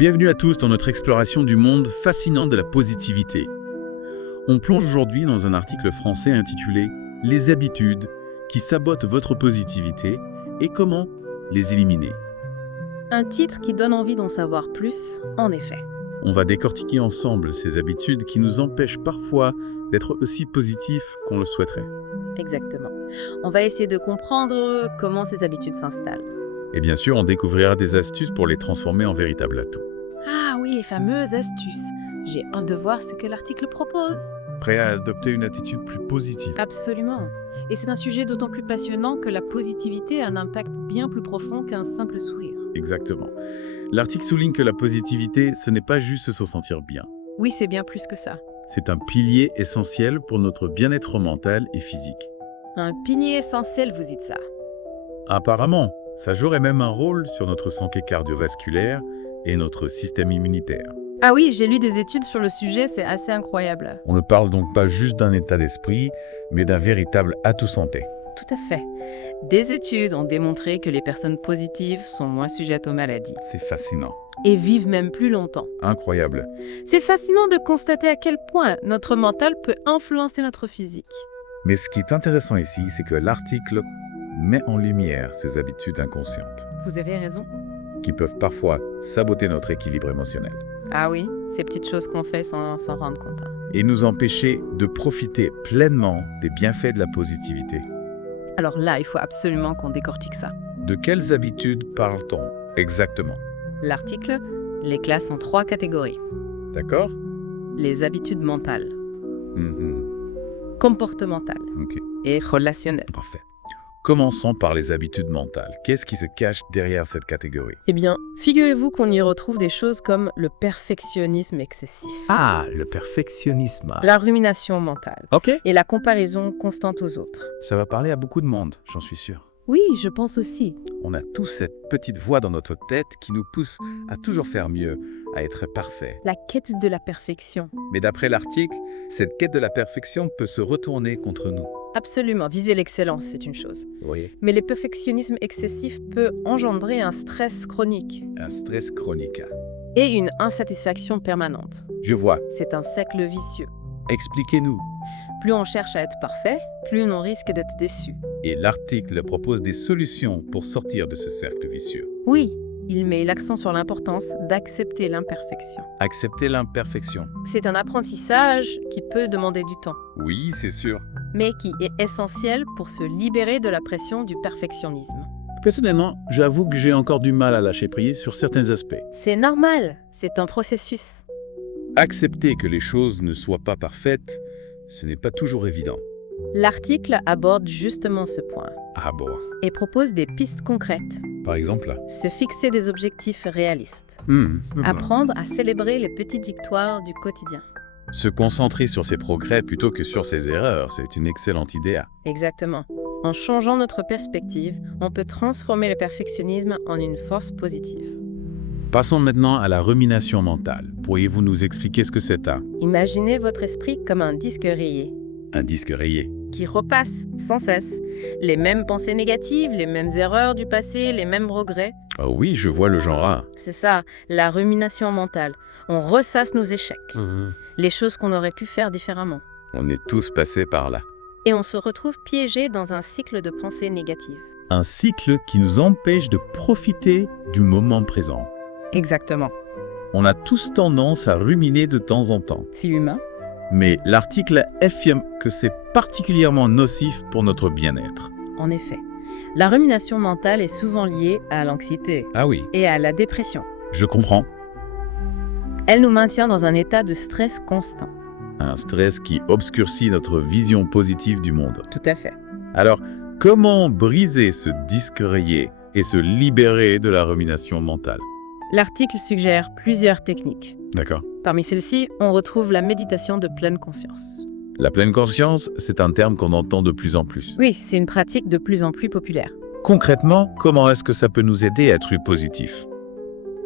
Bienvenue à tous dans notre exploration du monde fascinant de la positivité. On plonge aujourd'hui dans un article français intitulé « Les habitudes qui sabotent votre positivité et comment les éliminer ». Un titre qui donne envie d'en savoir plus, en effet. On va décortiquer ensemble ces habitudes qui nous empêchent parfois d'être aussi positifs qu'on le souhaiterait. Exactement. On va essayer de comprendre comment ces habitudes s'installent. Et bien sûr, on découvrira des astuces pour les transformer en véritables atouts. Ah oui, les fameuses astuces. J'ai hâte de voir ce que l'article propose. Prêt à adopter une attitude plus positive? Absolument. Et c'est un sujet d'autant plus passionnant que la positivité a un impact bien plus profond qu'un simple sourire. Exactement. L'article souligne que la positivité, ce n'est pas juste se sentir bien. Oui, c'est bien plus que ça. C'est un pilier essentiel pour notre bien-être mental et physique. Un pilier essentiel, vous dites ça. Apparemment, ça jouerait même un rôle sur notre santé cardiovasculaire et notre système immunitaire. Ah oui, j'ai lu des études sur le sujet, c'est assez incroyable. On ne parle donc pas juste d'un état d'esprit, mais d'un véritable atout santé. Tout à fait. Des études ont démontré que les personnes positives sont moins sujettes aux maladies. C'est fascinant. Et vivent même plus longtemps. Incroyable. C'est fascinant de constater à quel point notre mental peut influencer notre physique. Mais ce qui est intéressant ici, c'est que l'article met en lumière ces habitudes inconscientes, Vous avez raison. qui peuvent parfois saboter notre équilibre émotionnel Ah oui, ces petites choses qu'on fait sans s'en rendre compte. et nous empêcher de profiter pleinement des bienfaits de la positivité. Alors là, il faut absolument qu'on décortique ça. De quelles habitudes parle-t-on exactement? L'article les classe en 3 catégories. D'accord? Les habitudes mentales, Mhm. comportementales Ok, et relationnelles. parfait. Commençons par les habitudes mentales. Qu'est-ce qui se cache derrière cette catégorie? Eh bien, figurez-vous qu'on y retrouve des choses comme le perfectionnisme excessif, Ah, le perfectionnisme. la rumination mentale Ok. et la comparaison constante aux autres. Ça va parler à beaucoup de monde, j'en suis sûr. Oui, je pense aussi. On a tous cette petite voix dans notre tête qui nous pousse à toujours faire mieux, à être parfait. La quête de la perfection. Mais d'après l'article, cette quête de la perfection peut se retourner contre nous. Absolument, viser l'excellence, c'est une chose. Vous voyez? Mais le perfectionnisme excessif peut engendrer un stress chronique Un stress chronique. et une insatisfaction permanente. Je vois. C'est un cercle vicieux. Expliquez-nous. Plus on cherche à être parfait, plus on risque d'être déçu. Et l'article propose des solutions pour sortir de ce cercle vicieux. Oui, il met l'accent sur l'importance d'accepter l'imperfection. Accepter l'imperfection. C'est un apprentissage qui peut demander du temps, Oui, c'est sûr. mais qui est essentiel pour se libérer de la pression du perfectionnisme. Personnellement, j'avoue que j'ai encore du mal à lâcher prise sur certains aspects. C'est normal, c'est un processus. Accepter que les choses ne soient pas parfaites, ce n'est pas toujours évident. L'article aborde justement ce point Ah bon. et propose des pistes concrètes. Par exemple? Se fixer des objectifs réalistes. Je vois. Apprendre à célébrer les petites victoires du quotidien. Se concentrer sur ses progrès plutôt que sur ses erreurs, c'est une excellente idée. Exactement. En changeant notre perspective, on peut transformer le perfectionnisme en une force positive. Passons maintenant à la rumination mentale. Pourriez-vous nous expliquer ce que c'est? Imaginez votre esprit comme un disque rayé Un disque rayé. qui repasse sans cesse les mêmes pensées négatives, les mêmes erreurs du passé, les mêmes regrets. Ah oui, je vois le genre. C'est ça, la rumination mentale. On ressasse nos échecs, les choses qu'on aurait pu faire différemment. On est tous passés par là. Et on se retrouve piégé dans un cycle de pensées négatives. Un cycle qui nous empêche de profiter du moment présent. Exactement. On a tous tendance à ruminer de temps en temps. C'est humain. Mais l'article affirme que c'est particulièrement nocif pour notre bien-être. En effet, la rumination mentale est souvent liée à l'anxiété Ah oui. et à la dépression. Je comprends. Elle nous maintient dans un état de stress constant. Un stress qui obscurcit notre vision positive du monde. Tout à fait. Alors, comment briser ce disque rayé et se libérer de la rumination mentale? L'article suggère plusieurs techniques. D'accord. Parmi celles-ci, on retrouve la méditation de pleine conscience. La pleine conscience, c'est un terme qu'on entend de plus en plus. Oui, c'est une pratique de plus en plus populaire. Concrètement, comment est-ce que ça peut nous aider à être plus positifs?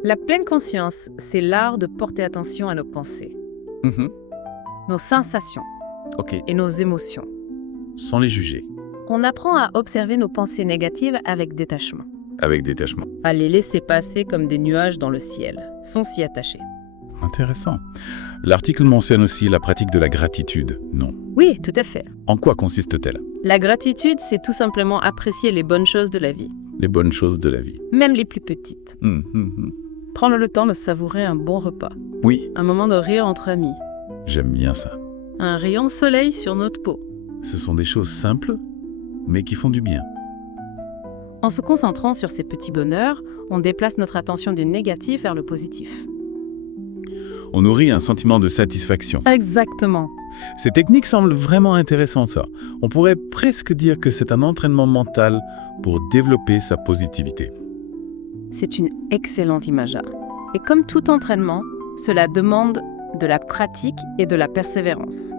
La pleine conscience, c'est l'art de porter attention à nos pensées, nos sensations Ok. et nos émotions. Sans les juger. On apprend à observer nos pensées négatives avec détachement. avec détachement. À les laisser passer comme des nuages dans le ciel, sans s'y attacher. Intéressant. L'article mentionne aussi la pratique de la gratitude, non? Oui, tout à fait. En quoi consiste-t-elle? La gratitude, c'est tout simplement apprécier les bonnes choses de la vie, Les bonnes choses de la vie. même les plus petites. Hum, hum, hum. Prendre le temps de savourer un bon repas, Oui, un moment de rire entre amis, j'aime bien ça. un rayon de soleil sur notre peau. Ce sont des choses simples, mais qui font du bien. En se concentrant sur ces petits bonheurs, on déplace notre attention du négatif vers le positif. On nourrit un sentiment de satisfaction. Exactement. Ces techniques semblent vraiment intéressantes, ça. On pourrait presque dire que c'est un entraînement mental pour développer sa positivité. C'est une excellente image. Et comme tout entraînement, cela demande de la pratique et de la persévérance.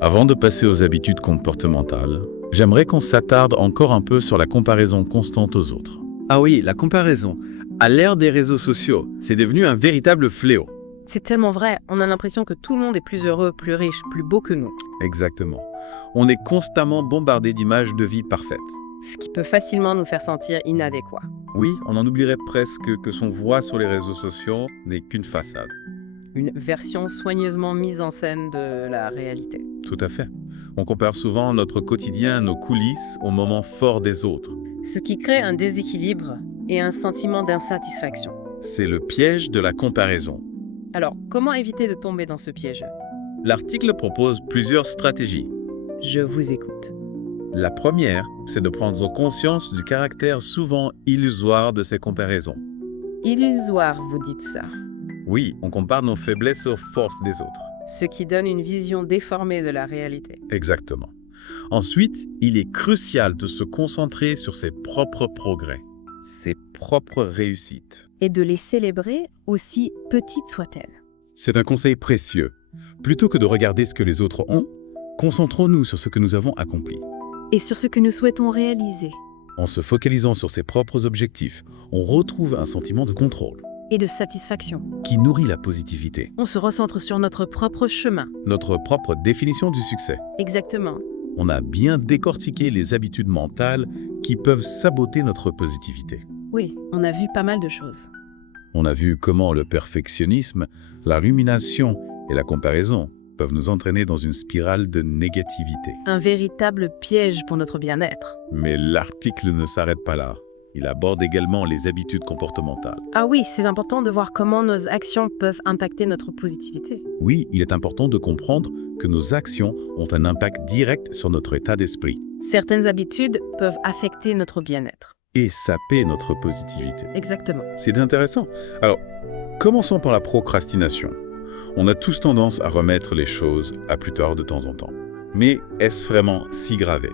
Avant de passer aux habitudes comportementales, j'aimerais qu'on s'attarde encore un peu sur la comparaison constante aux autres. Ah oui, la comparaison. À l'ère des réseaux sociaux, c'est devenu un véritable fléau. C'est tellement vrai, on a l'impression que tout le monde est plus heureux, plus riche, plus beau que nous. Exactement. On est constamment bombardé d'images de vie parfaites. Ce qui peut facilement nous faire sentir inadéquats. Oui, on en oublierait presque que ce qu'on voit sur les réseaux sociaux n'est qu'une façade. Une version soigneusement mise en scène de la réalité. Tout à fait. On compare souvent notre quotidien, nos coulisses, aux moments forts des autres. Ce qui crée un déséquilibre et un sentiment d'insatisfaction. C'est le piège de la comparaison. Alors, comment éviter de tomber dans ce piège? L'article propose plusieurs stratégies. Je vous écoute. La première, c'est de prendre conscience du caractère souvent illusoire de ces comparaisons. Illusoire, vous dites ça. Oui, on compare nos faiblesses aux forces des autres. Ce qui donne une vision déformée de la réalité. Exactement. Ensuite, il est crucial de se concentrer sur ses propres progrès, ses propres réussites. Et de les célébrer, aussi petites soient-elles. C'est un conseil précieux. Plutôt que de regarder ce que les autres ont, concentrons-nous sur ce que nous avons accompli. Et sur ce que nous souhaitons réaliser. En se focalisant sur ses propres objectifs, on retrouve un sentiment de contrôle Et de satisfaction. qui nourrit la positivité, On se recentre sur notre propre chemin. Notre propre définition du succès. Exactement. on a bien décortiqué les habitudes mentales qui peuvent saboter notre positivité. Oui, on a vu pas mal de choses. On a vu comment le perfectionnisme, la rumination et la comparaison peuvent nous entraîner dans une spirale de négativité. Un véritable piège pour notre bien-être. Mais l'article ne s'arrête pas là. Il aborde également les habitudes comportementales. Ah oui, c'est important de voir comment nos actions peuvent impacter notre positivité. Oui, il est important de comprendre que nos actions ont un impact direct sur notre état d'esprit Certaines habitudes peuvent affecter notre bien-être. et saper notre positivité. Exactement. C'est intéressant. Alors, commençons par la procrastination. On a tous tendance à remettre les choses à plus tard de temps en temps. Mais est-ce vraiment si grave?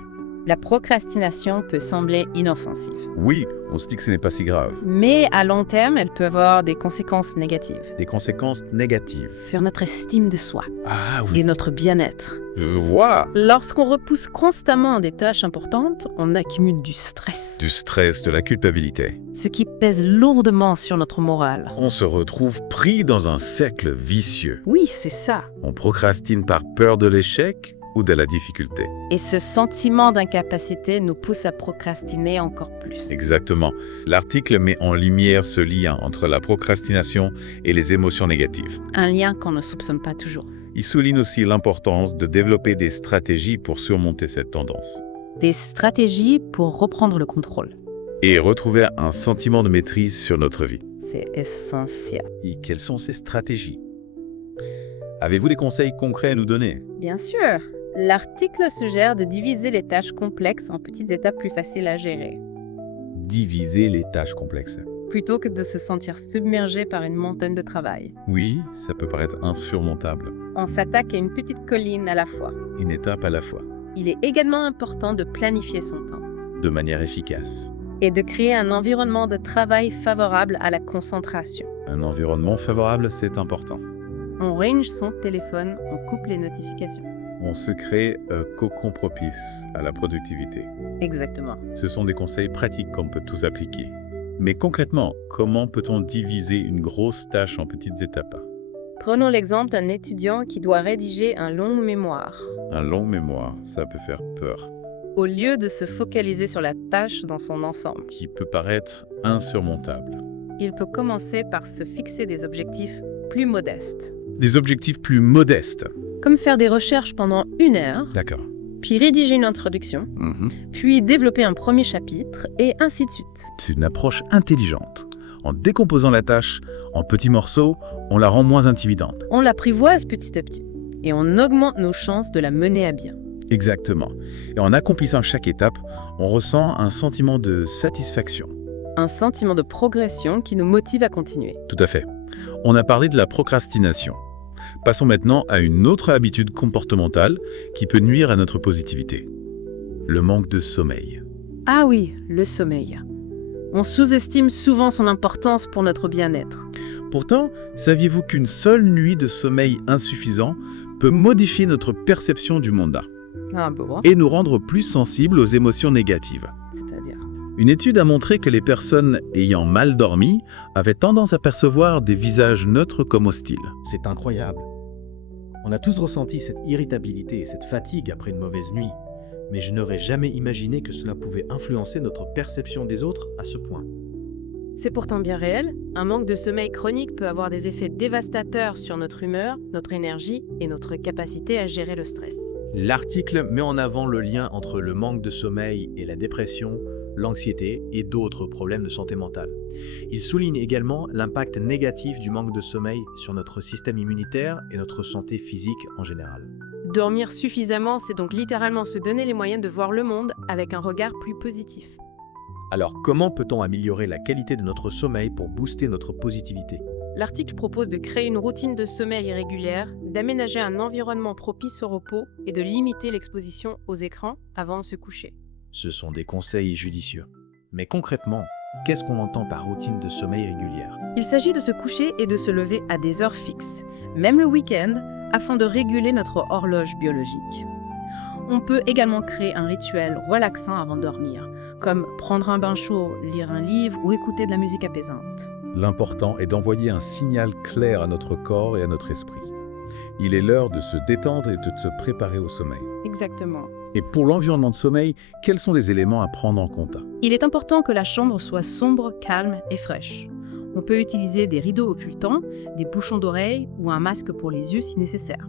La procrastination peut sembler inoffensive. Oui, on se dit que ce n'est pas si grave. Mais à long terme, elle peut avoir des conséquences négatives Des conséquences négatives. sur notre estime de soi Ah oui, et notre bien-être. je vois. Lorsqu'on repousse constamment des tâches importantes, on accumule du stress, Du stress, de la culpabilité. ce qui pèse lourdement sur notre morale. On se retrouve pris dans un cercle vicieux. Oui, c'est ça. On procrastine par peur de l'échec ou de la difficulté. Et ce sentiment d'incapacité nous pousse à procrastiner encore plus. Exactement. L'article met en lumière ce lien entre la procrastination et les émotions négatives. Un lien qu'on ne soupçonne pas toujours. Il souligne aussi l'importance de développer des stratégies pour surmonter cette tendance Des stratégies pour reprendre le contrôle. et retrouver un sentiment de maîtrise sur notre vie. C'est essentiel. Et quelles sont ces stratégies? Avez-vous des conseils concrets à nous donner? Bien sûr. L'article suggère de diviser les tâches complexes en petites étapes plus faciles à gérer, Diviser les tâches complexes. plutôt que de se sentir submergé par une montagne de travail. Oui, ça peut paraître insurmontable. On s'attaque à une petite colline à la fois. Une étape à la fois, Il est également important de planifier son temps de manière efficace. et de créer un environnement de travail favorable à la concentration. Un environnement favorable, c'est important. On range son téléphone, on coupe les notifications. On se crée un cocon propice à la productivité. Exactement. Ce sont des conseils pratiques qu'on peut tous appliquer. Mais concrètement, comment peut-on diviser une grosse tâche en petites étapes? Prenons l'exemple d'un étudiant qui doit rédiger un long mémoire. Un long mémoire, ça peut faire peur. au lieu de se focaliser sur la tâche dans son ensemble. Qui peut paraître insurmontable. Il peut commencer par se fixer des objectifs plus modestes, Des objectifs plus modestes. comme faire des recherches pendant 1 heure, D'accord. puis rédiger une introduction, puis développer un premier chapitre, et ainsi de suite. C'est une approche intelligente. En décomposant la tâche en petits morceaux, on la rend moins intimidante. On l'apprivoise petit à petit, et on augmente nos chances de la mener à bien. Exactement. Et en accomplissant chaque étape, on ressent un sentiment de satisfaction. Un sentiment de progression qui nous motive à continuer. Tout à fait. On a parlé de la procrastination. Passons maintenant à une autre habitude comportementale qui peut nuire à notre positivité. Le manque de sommeil. Ah oui, le sommeil. On sous-estime souvent son importance pour notre bien-être. Pourtant, saviez-vous qu'une seule nuit de sommeil insuffisant peut modifier notre perception du monde Ah bon, et nous rendre plus sensibles aux émotions négatives? c'est-à-dire? Une étude a montré que les personnes ayant mal dormi avaient tendance à percevoir des visages neutres comme hostiles. C'est incroyable. On a tous ressenti cette irritabilité et cette fatigue après une mauvaise nuit, mais je n'aurais jamais imaginé que cela pouvait influencer notre perception des autres à ce point. C'est pourtant bien réel. Un manque de sommeil chronique peut avoir des effets dévastateurs sur notre humeur, notre énergie et notre capacité à gérer le stress. L'article met en avant le lien entre le manque de sommeil et la dépression, l'anxiété et d'autres problèmes de santé mentale. Il souligne également l'impact négatif du manque de sommeil sur notre système immunitaire et notre santé physique en général. Dormir suffisamment, c'est donc littéralement se donner les moyens de voir le monde avec un regard plus positif. Alors comment peut-on améliorer la qualité de notre sommeil pour booster notre positivité ? L'article propose de créer une routine de sommeil régulière, d'aménager un environnement propice au repos et de limiter l'exposition aux écrans avant de se coucher. Ce sont des conseils judicieux. Mais concrètement, qu'est-ce qu'on entend par routine de sommeil régulière ? Il s'agit de se coucher et de se lever à des heures fixes, même le week-end, afin de réguler notre horloge biologique. On peut également créer un rituel relaxant avant de dormir, comme prendre un bain chaud, lire un livre ou écouter de la musique apaisante. L'important est d'envoyer un signal clair à notre corps et à notre esprit. Il est l'heure de se détendre et de se préparer au sommeil. Exactement. Et pour l'environnement de sommeil, quels sont les éléments à prendre en compte? Il est important que la chambre soit sombre, calme et fraîche. On peut utiliser des rideaux occultants, des bouchons d'oreilles ou un masque pour les yeux si nécessaire.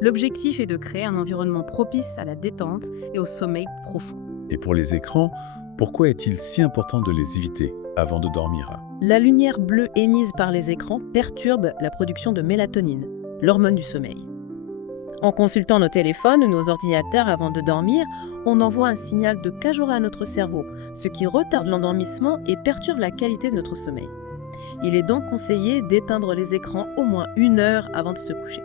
L'objectif est de créer un environnement propice à la détente et au sommeil profond. Et pour les écrans, pourquoi est-il si important de les éviter avant de dormir? La lumière bleue émise par les écrans perturbe la production de mélatonine, l'hormone du sommeil. En consultant nos téléphones ou nos ordinateurs avant de dormir, on envoie un signal de cage-oreille à notre cerveau, ce qui retarde l'endormissement et perturbe la qualité de notre sommeil. Il est donc conseillé d'éteindre les écrans au moins 1 heure avant de se coucher.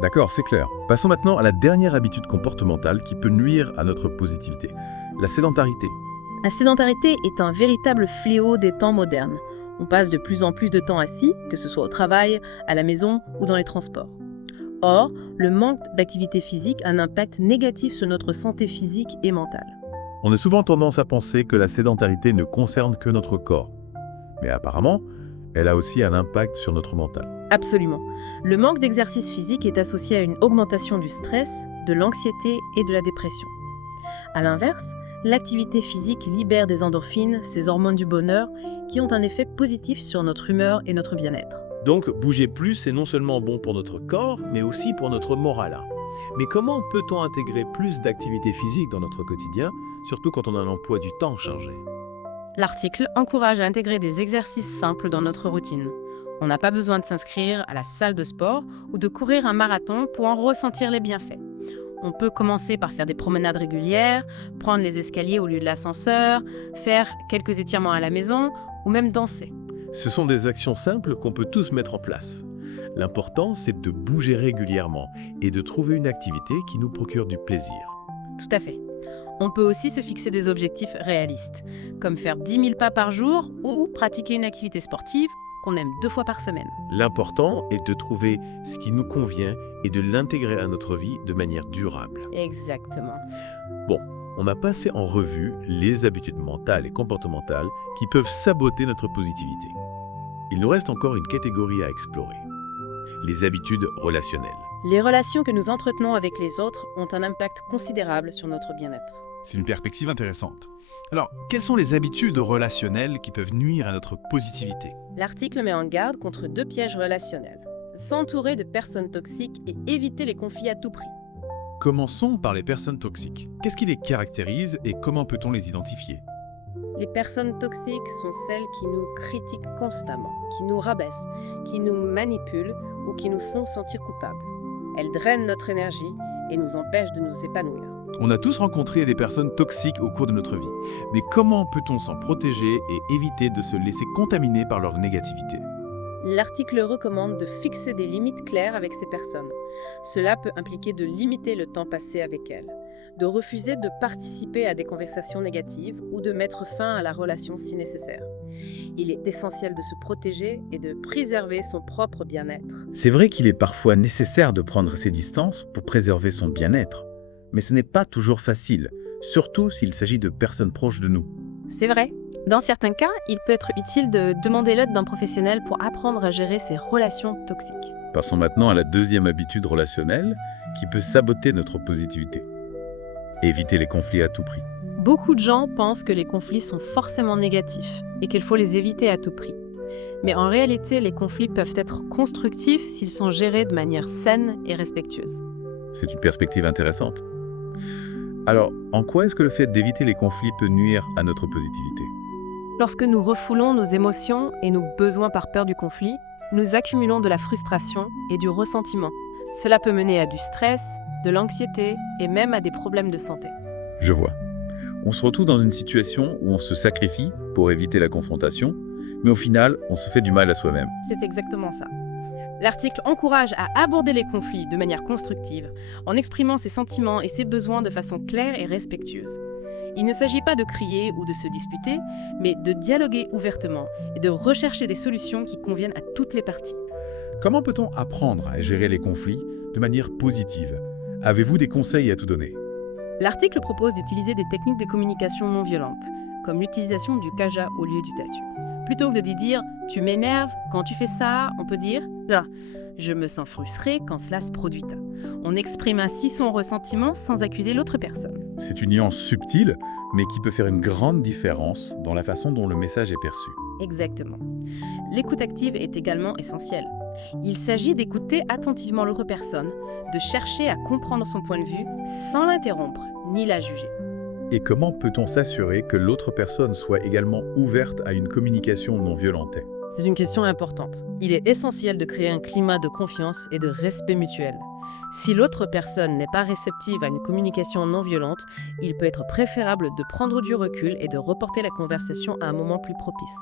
D'accord, c'est clair. Passons maintenant à la dernière habitude comportementale qui peut nuire à notre positivité, la sédentarité. La sédentarité est un véritable fléau des temps modernes. On passe de plus en plus de temps assis, que ce soit au travail, à la maison ou dans les transports. Or, le manque d'activité physique a un impact négatif sur notre santé physique et mentale. On a souvent tendance à penser que la sédentarité ne concerne que notre corps. Mais apparemment, elle a aussi un impact sur notre mental. Absolument. Le manque d'exercice physique est associé à une augmentation du stress, de l'anxiété et de la dépression. A l'inverse, l'activité physique libère des endorphines, ces hormones du bonheur, qui ont un effet positif sur notre humeur et notre bien-être. Donc, bouger plus, c'est non seulement bon pour notre corps, mais aussi pour notre morale. Mais comment peut-on intégrer plus d'activité physique dans notre quotidien, surtout quand on a un emploi du temps chargé ? L'article encourage à intégrer des exercices simples dans notre routine. On n'a pas besoin de s'inscrire à la salle de sport ou de courir un marathon pour en ressentir les bienfaits. On peut commencer par faire des promenades régulières, prendre les escaliers au lieu de l'ascenseur, faire quelques étirements à la maison ou même danser. Ce sont des actions simples qu'on peut tous mettre en place. L'important, c'est de bouger régulièrement et de trouver une activité qui nous procure du plaisir. Tout à fait. On peut aussi se fixer des objectifs réalistes, comme faire 10 000 pas par jour ou pratiquer une activité sportive qu'on aime 2 fois par semaine. L'important est de trouver ce qui nous convient et de l'intégrer à notre vie de manière durable. Exactement. Bon, on a passé en revue les habitudes mentales et comportementales qui peuvent saboter notre positivité. Il nous reste encore une catégorie à explorer, les habitudes relationnelles. Les relations que nous entretenons avec les autres ont un impact considérable sur notre bien-être. C'est une perspective intéressante. Alors, quelles sont les habitudes relationnelles qui peuvent nuire à notre positivité? L'article met en garde contre 2 pièges relationnels. S'entourer de personnes toxiques et éviter les conflits à tout prix. Commençons par les personnes toxiques. Qu'est-ce qui les caractérise et comment peut-on les identifier? Les personnes toxiques sont celles qui nous critiquent constamment, qui nous rabaissent, qui nous manipulent ou qui nous font sentir coupables. Elles drainent notre énergie et nous empêchent de nous épanouir. On a tous rencontré des personnes toxiques au cours de notre vie. Mais comment peut-on s'en protéger et éviter de se laisser contaminer par leur négativité? L'article recommande de fixer des limites claires avec ces personnes. Cela peut impliquer de limiter le temps passé avec elles, de refuser de participer à des conversations négatives ou de mettre fin à la relation si nécessaire. Il est essentiel de se protéger et de préserver son propre bien-être. C'est vrai qu'il est parfois nécessaire de prendre ses distances pour préserver son bien-être, mais ce n'est pas toujours facile, surtout s'il s'agit de personnes proches de nous. C'est vrai. Dans certains cas, il peut être utile de demander l'aide d'un professionnel pour apprendre à gérer ces relations toxiques. Passons maintenant à la deuxième habitude relationnelle qui peut saboter notre positivité. Éviter les conflits à tout prix. Beaucoup de gens pensent que les conflits sont forcément négatifs et qu'il faut les éviter à tout prix. Mais en réalité, les conflits peuvent être constructifs s'ils sont gérés de manière saine et respectueuse. C'est une perspective intéressante. Alors, en quoi est-ce que le fait d'éviter les conflits peut nuire à notre positivité? Lorsque nous refoulons nos émotions et nos besoins par peur du conflit, nous accumulons de la frustration et du ressentiment. Cela peut mener à du stress, de l'anxiété et même à des problèmes de santé. Je vois. On se retrouve dans une situation où on se sacrifie pour éviter la confrontation, mais au final, on se fait du mal à soi-même. C'est exactement ça. L'article encourage à aborder les conflits de manière constructive, en exprimant ses sentiments et ses besoins de façon claire et respectueuse. Il ne s'agit pas de crier ou de se disputer, mais de dialoguer ouvertement et de rechercher des solutions qui conviennent à toutes les parties. Comment peut-on apprendre à gérer les conflits de manière positive? Avez-vous des conseils à tout donner? L'article propose d'utiliser des techniques de communication non violente, comme l'utilisation du kaja au lieu du tatu. Plutôt que de dire « tu m'énerves quand tu fais ça », on peut dire « je me sens frustré quand cela se produit ». On exprime ainsi son ressentiment sans accuser l'autre personne. C'est une nuance subtile, mais qui peut faire une grande différence dans la façon dont le message est perçu. Exactement. L'écoute active est également essentielle. Il s'agit d'écouter attentivement l'autre personne, de chercher à comprendre son point de vue sans l'interrompre ni la juger. Et comment peut-on s'assurer que l'autre personne soit également ouverte à une communication non violente? C'est une question importante. Il est essentiel de créer un climat de confiance et de respect mutuel. Si l'autre personne n'est pas réceptive à une communication non violente, il peut être préférable de prendre du recul et de reporter la conversation à un moment plus propice.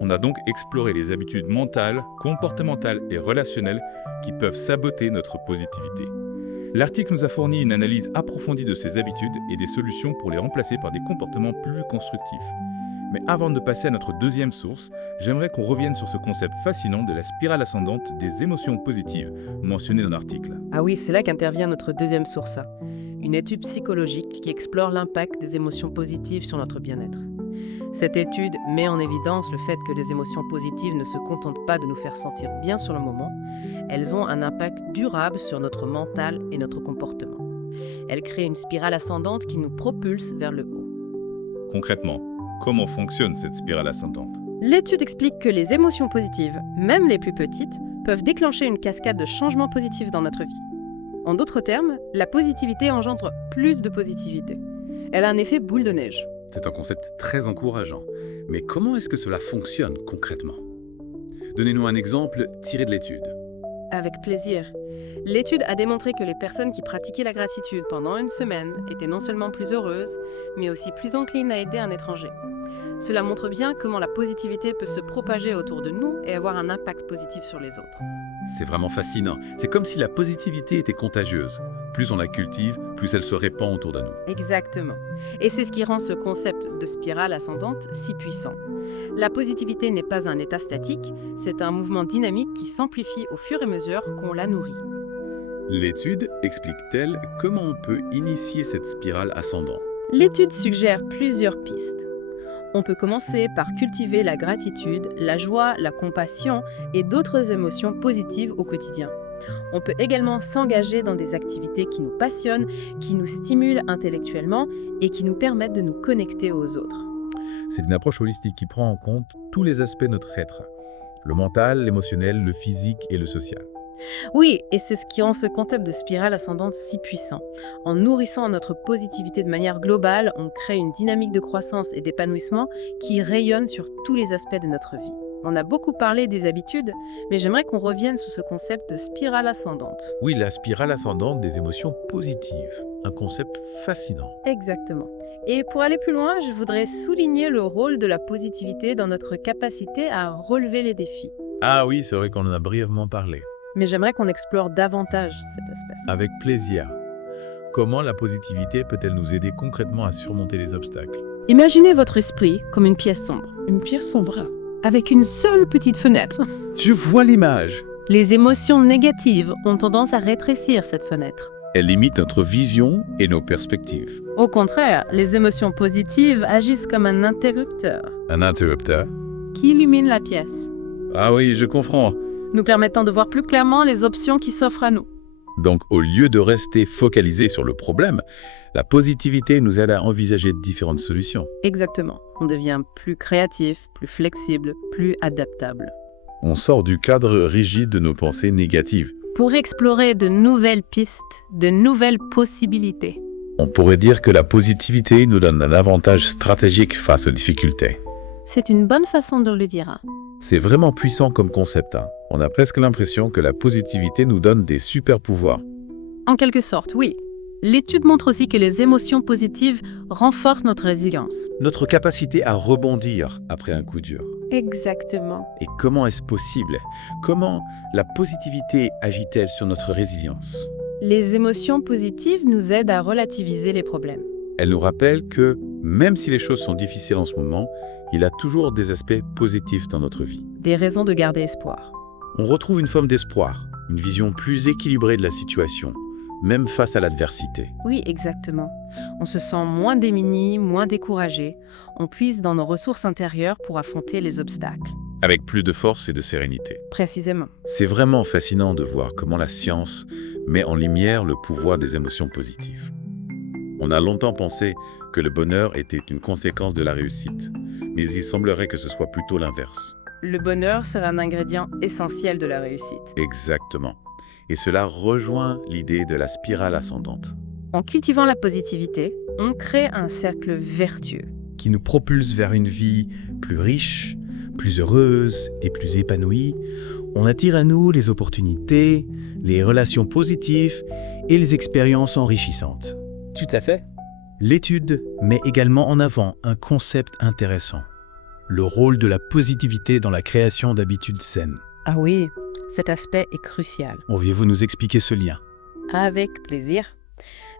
On a donc exploré les habitudes mentales, comportementales et relationnelles qui peuvent saboter notre positivité. L'article nous a fourni une analyse approfondie de ces habitudes et des solutions pour les remplacer par des comportements plus constructifs. Mais avant de passer à notre deuxième source, j'aimerais qu'on revienne sur ce concept fascinant de la spirale ascendante des émotions positives mentionné dans l'article. Ah oui, c'est là qu'intervient notre deuxième source. Une étude psychologique qui explore l'impact des émotions positives sur notre bien-être. Cette étude met en évidence le fait que les émotions positives ne se contentent pas de nous faire sentir bien sur le moment, elles ont un impact durable sur notre mental et notre comportement. Elles créent une spirale ascendante qui nous propulse vers le haut. Concrètement, comment fonctionne cette spirale ascendante? L'étude explique que les émotions positives, même les plus petites, peuvent déclencher une cascade de changements positifs dans notre vie. En d'autres termes, la positivité engendre plus de positivité. Elle a un effet boule de neige. C'est un concept très encourageant. Mais comment est-ce que cela fonctionne concrètement? Donnez-nous un exemple tiré de l'étude. Avec plaisir. L'étude a démontré que les personnes qui pratiquaient la gratitude pendant une semaine étaient non seulement plus heureuses, mais aussi plus enclines à aider un étranger. Cela montre bien comment la positivité peut se propager autour de nous et avoir un impact positif sur les autres. C'est vraiment fascinant. C'est comme si la positivité était contagieuse. Plus on la cultive, plus elle se répand autour de nous. Exactement. Et c'est ce qui rend ce concept de spirale ascendante si puissant. La positivité n'est pas un état statique, c'est un mouvement dynamique qui s'amplifie au fur et à mesure qu'on la nourrit. L'étude explique-t-elle comment on peut initier cette spirale ascendante? L'étude suggère plusieurs pistes. On peut commencer par cultiver la gratitude, la joie, la compassion et d'autres émotions positives au quotidien. On peut également s'engager dans des activités qui nous passionnent, qui nous stimulent intellectuellement et qui nous permettent de nous connecter aux autres. C'est une approche holistique qui prend en compte tous les aspects de notre être. Le mental, l'émotionnel, le physique et le social. Oui, et c'est ce qui rend ce concept de spirale ascendante si puissant. En nourrissant notre positivité de manière globale, on crée une dynamique de croissance et d'épanouissement qui rayonne sur tous les aspects de notre vie. On a beaucoup parlé des habitudes, mais j'aimerais qu'on revienne sur ce concept de spirale ascendante. Oui, la spirale ascendante des émotions positives. Un concept fascinant. Exactement. Et pour aller plus loin, je voudrais souligner le rôle de la positivité dans notre capacité à relever les défis. Ah oui, c'est vrai qu'on en a brièvement parlé. Mais j'aimerais qu'on explore davantage cet aspect. Avec plaisir. Comment la positivité peut-elle nous aider concrètement à surmonter les obstacles? Imaginez votre esprit comme une pièce sombre, Une pièce sombre. avec une seule petite fenêtre. Je vois l'image. Les émotions négatives ont tendance à rétrécir cette fenêtre. Elle limite notre vision et nos perspectives. Au contraire, les émotions positives agissent comme un interrupteur Un interrupteur. qui illumine la pièce, Ah oui, je comprends. nous permettant de voir plus clairement les options qui s'offrent à nous. Donc, au lieu de rester focalisé sur le problème, la positivité nous aide à envisager différentes solutions. Exactement. On devient plus créatif, plus flexible, plus adaptable. On sort du cadre rigide de nos pensées négatives. Pour explorer de nouvelles pistes, de nouvelles possibilités. On pourrait dire que la positivité nous donne un avantage stratégique face aux difficultés. C'est une bonne façon de le dire. C'est vraiment puissant comme concept. On a presque l'impression que la positivité nous donne des super pouvoirs. En quelque sorte, oui. L'étude montre aussi que les émotions positives renforcent notre résilience. Notre capacité à rebondir après un coup dur. Exactement. Et comment est-ce possible? Comment la positivité agit-elle sur notre résilience? Les émotions positives nous aident à relativiser les problèmes. Elle nous rappelle que, même si les choses sont difficiles en ce moment, il y a toujours des aspects positifs dans notre vie. Des raisons de garder espoir. On retrouve une forme d'espoir, une vision plus équilibrée de la situation, même face à l'adversité. Oui, exactement. On se sent moins démuni, moins découragé. On puise dans nos ressources intérieures pour affronter les obstacles. Avec plus de force et de sérénité. Précisément. C'est vraiment fascinant de voir comment la science met en lumière le pouvoir des émotions positives. On a longtemps pensé que le bonheur était une conséquence de la réussite, mais il semblerait que ce soit plutôt l'inverse. Le bonheur sera un ingrédient essentiel de la réussite. Exactement. Et cela rejoint l'idée de la spirale ascendante. En cultivant la positivité, on crée un cercle vertueux. qui nous propulse vers une vie plus riche, plus heureuse et plus épanouie. On attire à nous les opportunités, les relations positives et les expériences enrichissantes. Tout à fait. L'étude met également en avant un concept intéressant, le rôle de la positivité dans la création d'habitudes saines. Ah oui, cet aspect est crucial. Pourriez-vous nous expliquer ce lien? Avec plaisir.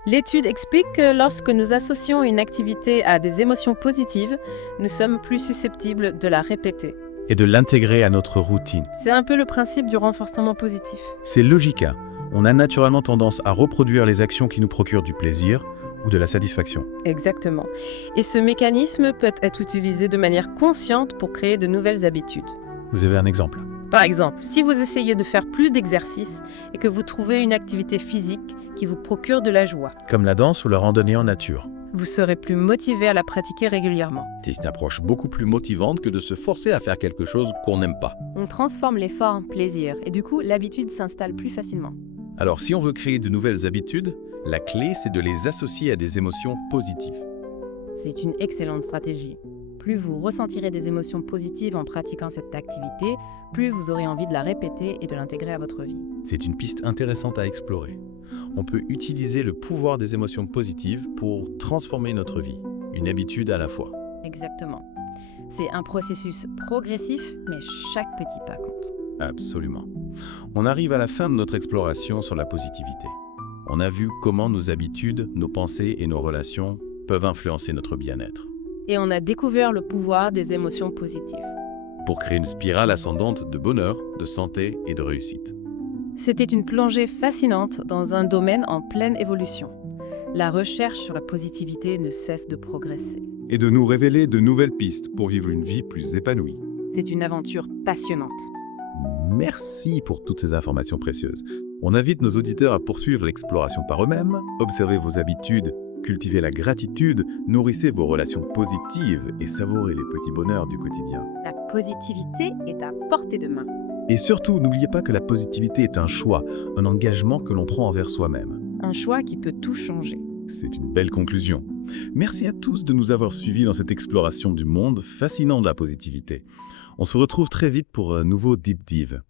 L'étude explique que lorsque nous associons une activité à des émotions positives, nous sommes plus susceptibles de la répéter. Et de l'intégrer à notre routine. C'est un peu le principe du renforcement positif. C'est logique, hein. On a naturellement tendance à reproduire les actions qui nous procurent du plaisir ou de la satisfaction. Exactement. Et ce mécanisme peut être utilisé de manière consciente pour créer de nouvelles habitudes. Vous avez un exemple? Par exemple, si vous essayez de faire plus d'exercices et que vous trouvez une activité physique qui vous procure de la joie, Comme la danse ou la randonnée en nature. vous serez plus motivé à la pratiquer régulièrement. C'est une approche beaucoup plus motivante que de se forcer à faire quelque chose qu'on n'aime pas. On transforme l'effort en plaisir et du coup, l'habitude s'installe plus facilement. Alors si on veut créer de nouvelles habitudes, la clé c'est de les associer à des émotions positives. C'est une excellente stratégie. Plus vous ressentirez des émotions positives en pratiquant cette activité, plus vous aurez envie de la répéter et de l'intégrer à votre vie. C'est une piste intéressante à explorer. On peut utiliser le pouvoir des émotions positives pour transformer notre vie, une habitude à la fois. Exactement. C'est un processus progressif, mais chaque petit pas compte. Absolument. On arrive à la fin de notre exploration sur la positivité. On a vu comment nos habitudes, nos pensées et nos relations peuvent influencer notre bien-être. Et on a découvert le pouvoir des émotions positives. Pour créer une spirale ascendante de bonheur, de santé et de réussite. C'était une plongée fascinante dans un domaine en pleine évolution. La recherche sur la positivité ne cesse de progresser. Et de nous révéler de nouvelles pistes pour vivre une vie plus épanouie. C'est une aventure passionnante. Merci pour toutes ces informations précieuses. On invite nos auditeurs à poursuivre l'exploration par eux-mêmes, observez vos habitudes, cultivez la gratitude, nourrissez vos relations positives et savourez les petits bonheurs du quotidien. La positivité est à portée de main. Et surtout, n'oubliez pas que la positivité est un choix, un engagement que l'on prend envers soi-même. Un choix qui peut tout changer. C'est une belle conclusion. Merci à tous de nous avoir suivis dans cette exploration du monde fascinant de la positivité. On se retrouve très vite pour un nouveau Deep Dive.